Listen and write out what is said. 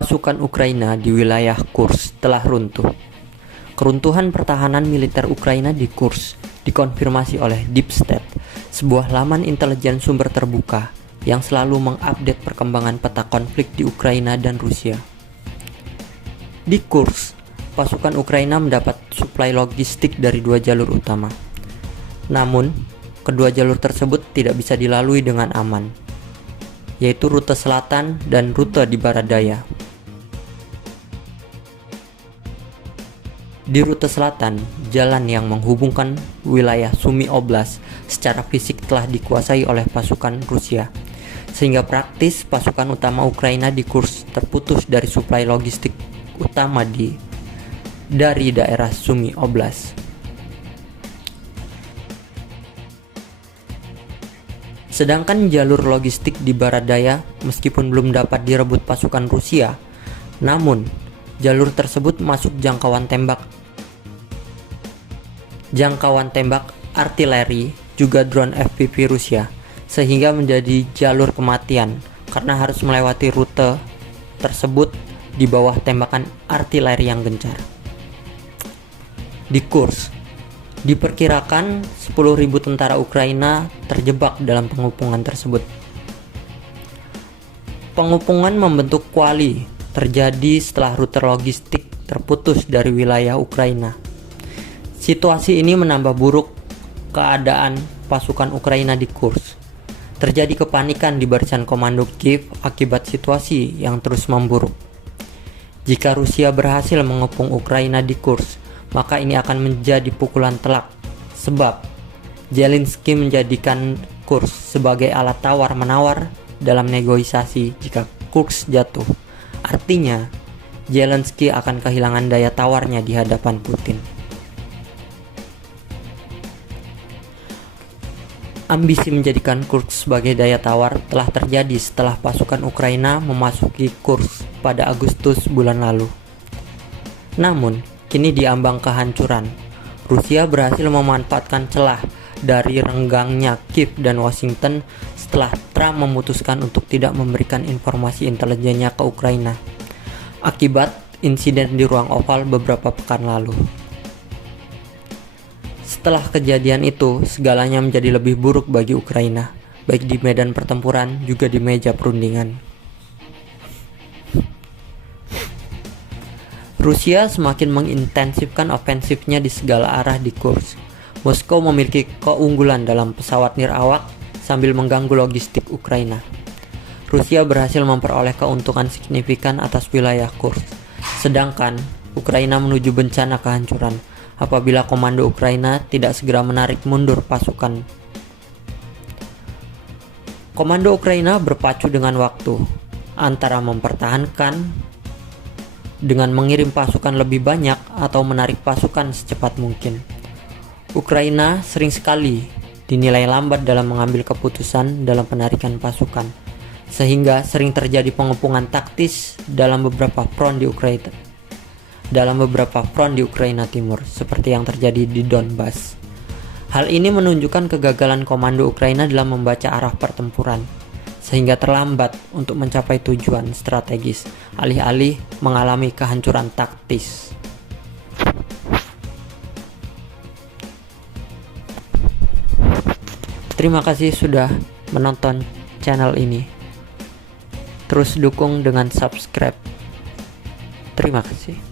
Pasukan Ukraina di wilayah Kursk telah runtuh. Keruntuhan pertahanan militer Ukraina di Kursk dikonfirmasi oleh Deep State, sebuah laman intelijen sumber terbuka yang selalu mengupdate perkembangan peta konflik di Ukraina dan Rusia. Di Kursk, pasukan Ukraina mendapat suplai logistik dari dua jalur utama. Namun, kedua jalur tersebut tidak bisa dilalui dengan aman, yaitu rute selatan dan rute di barat daya. Di rute selatan, jalan yang menghubungkan wilayah Sumy Oblast secara fisik telah dikuasai oleh pasukan Rusia, sehingga praktis pasukan utama Ukraina di Kursk terputus dari suplai logistik utama dari daerah Sumy Oblast. Sedangkan jalur logistik di barat daya meskipun belum dapat direbut pasukan Rusia, namun jalur tersebut masuk jangkauan tembak artileri juga drone FPV Rusia, sehingga menjadi jalur kematian karena harus melewati rute tersebut di bawah tembakan artileri yang gencar. Di Kursk, diperkirakan 10.000 tentara Ukraina terjebak dalam pengepungan tersebut. Pengepungan membentuk kuali terjadi setelah rute logistik terputus dari wilayah Ukraina. Situasi ini menambah buruk keadaan pasukan Ukraina di Kursk. Terjadi kepanikan di barisan komando Kiev akibat situasi yang terus memburuk. Jika Rusia berhasil mengepung Ukraina di Kursk, maka ini akan menjadi pukulan telak, sebab Zelensky menjadikan Kursk sebagai alat tawar-menawar dalam negosiasi jika Kursk jatuh. Artinya, Zelensky akan kehilangan daya tawarnya di hadapan Putin. Ambisi menjadikan Kursk sebagai daya tawar telah terjadi setelah pasukan Ukraina memasuki Kursk pada Agustus bulan lalu. Namun, kini diambang kehancuran. Rusia berhasil memanfaatkan celah dari renggangnya Kiev dan Washington setelah Trump memutuskan untuk tidak memberikan informasi intelijennya ke Ukraina akibat insiden di ruang oval beberapa pekan lalu. Setelah kejadian itu, segalanya menjadi lebih buruk bagi Ukraina, baik di medan pertempuran juga di meja perundingan. Rusia semakin mengintensifkan ofensifnya di segala arah di Kursk. Moskow memiliki keunggulan dalam pesawat nirawak sambil mengganggu logistik Ukraina. Rusia berhasil memperoleh keuntungan signifikan atas wilayah Kursk, sedangkan Ukraina menuju bencana kehancuran apabila komando Ukraina tidak segera menarik mundur pasukan. Komando Ukraina berpacu dengan waktu antara mempertahankan dengan mengirim pasukan lebih banyak atau menarik pasukan secepat mungkin. Ukraina sering sekali dinilai lambat dalam mengambil keputusan dalam penarikan pasukan, sehingga sering terjadi pengepungan taktis dalam beberapa front di Ukraina Timur, seperti yang terjadi di Donbas. Hal ini menunjukkan kegagalan komando Ukraina dalam membaca arah pertempuran, sehingga terlambat untuk mencapai tujuan strategis, alih-alih mengalami kehancuran taktis. Terima kasih sudah menonton channel ini. Terus dukung dengan subscribe. Terima kasih.